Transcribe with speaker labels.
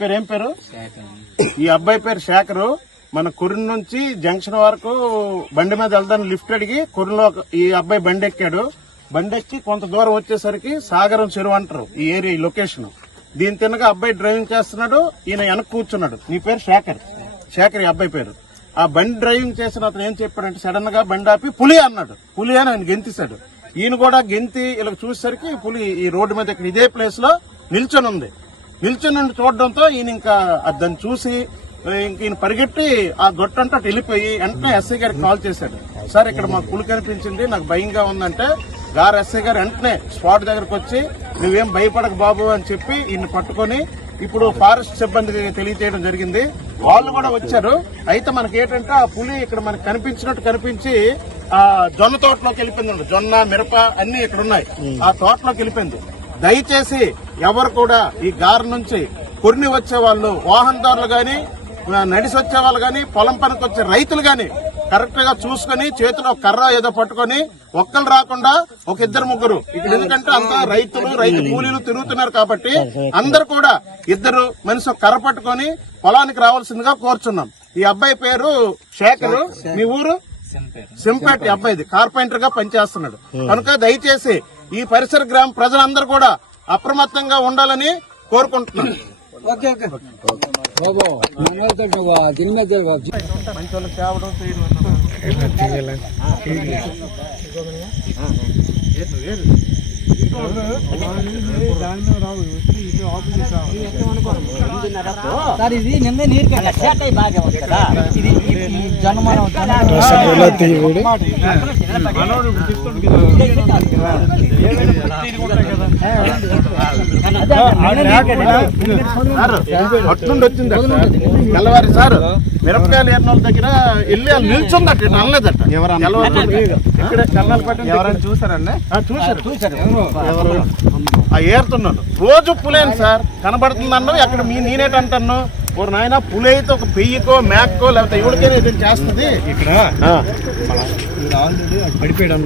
Speaker 1: పేరు ఏం పేరు? ఈ అబ్బాయి పేరు శేఖరు. మన కురిన్ నుంచి జంక్షన్ వరకు బండి మీద వెళ్దాను లిఫ్ట్ అడిగి కురులో ఈ అబ్బాయి బండి ఎక్కాడు. బండి ఎక్కి కొంత దూరం వచ్చేసరికి సాగరం చెరువు అంటారు ఈ ఏరియా ఈ లొకేషన్. దీని తినగా అబ్బాయి డ్రైవింగ్ చేస్తున్నాడు ఈయన వెనక కూర్చున్నాడు. నీ పేరు శేఖర్. శేఖర్ ఈ అబ్బాయి పేరు. ఆ బండి డ్రైవింగ్ చేసిన అతను ఏం చెప్పాడంటే సడన్గా బండి ఆపి పులి అన్నాడు. పులి అని ఆయన గెంతిశాడు. ఈయన కూడా గెంతి ఇలా చూసేసరికి పులి ఈ రోడ్డు మీద ఇక్కడ ఇదే ప్లేస్లో నిల్చొని ఉంది నిల్చొని చూడడంతో ఈయన ఇంకా దాన్ని చూసి ఇంక ఈయన పరిగెట్టి ఆ గొట్టంతా అటు వెళ్ళిపోయి వెంటనే ఎస్ఐ గారికి కాల్ చేశాడు. సార్ ఇక్కడ మాకు పులి కనిపించింది నాకు భయంగా ఉందంటే గారు ఎస్ఐ గారు వెంటనే స్పాట్ దగ్గరకు వచ్చి నువ్వేం భయపడక బాబు అని చెప్పి ఈయన పట్టుకొని ఇప్పుడు ఫారెస్ట్ సిబ్బందికి తెలియజేయడం జరిగింది. వాళ్ళు కూడా వచ్చారు. అయితే మనకి ఏంటంటే ఆ పులి ఇక్కడ మనకి కనిపించినట్టు కనిపించి ఆ జొన్న తోటలోకి వెళ్ళిపోయింది. జొన్న మిరప అన్ని ఇక్కడ ఉన్నాయి ఆ తోటలోకి వెళ్ళిపోయింది. దయచేసి ఎవరు కూడా ఈ గారి నుంచి కొన్ని వచ్చే వాళ్ళు వాహనదారులు గాని నడిసి వచ్చే వాళ్ళు గాని పొలం పనికి వచ్చే రైతులు గాని కరెక్ట్గా చూసుకుని చేతిలో కర్ర ఏదో పట్టుకొని ఒక్కరు రాకుండా ఒక ఇద్దరు ముగ్గురు. ఇక్కడ ఎందుకంటే అంతా రైతులు రైతు కూలీలు తిరుగుతున్నారు కాబట్టి అందరు కూడా ఇద్దరు మనిషి ఒక కర్ర పట్టుకొని పొలానికి రావాల్సిందిగా కోరుచున్నాం. ఈ అబ్బాయి పేరు శేఖరు. మీ ఊరు? సింపేట. అబ్బాయిది. కార్పెంటర్గా పనిచేస్తున్నాడు. కనుక దయచేసి ఈ పరిసర గ్రామ ప్రజలందరూ కూడా అప్రమత్తంగా ఉండాలని కోరుకుంటున్నాను
Speaker 2: ఓకే
Speaker 3: సార్ ఇది నిన్న నీరు ఇది జన్మనం
Speaker 1: అట్లుండి వచ్చింది తెల్లవారి సార్. మిరపకాయలు ఏరిన వాళ్ళ దగ్గర వెళ్ళి వాళ్ళు నిల్చుంది అట్లా. అనలేదట ఎవరైనా చూసారండి? చూసారు చూసారు ఆ ఏరుతున్నాను రోజు పులేను సార్. కనబడుతుంది అన్నవి అక్కడ మీ నేనేటంటాను ఓ నాయన పులి అయితే ఒక పెయ్యికో మేక్కో లేకపోతే ఎవరికైనా ఏదైనా చేస్తుంది? ఇక్కడ
Speaker 4: పడిపోయాడు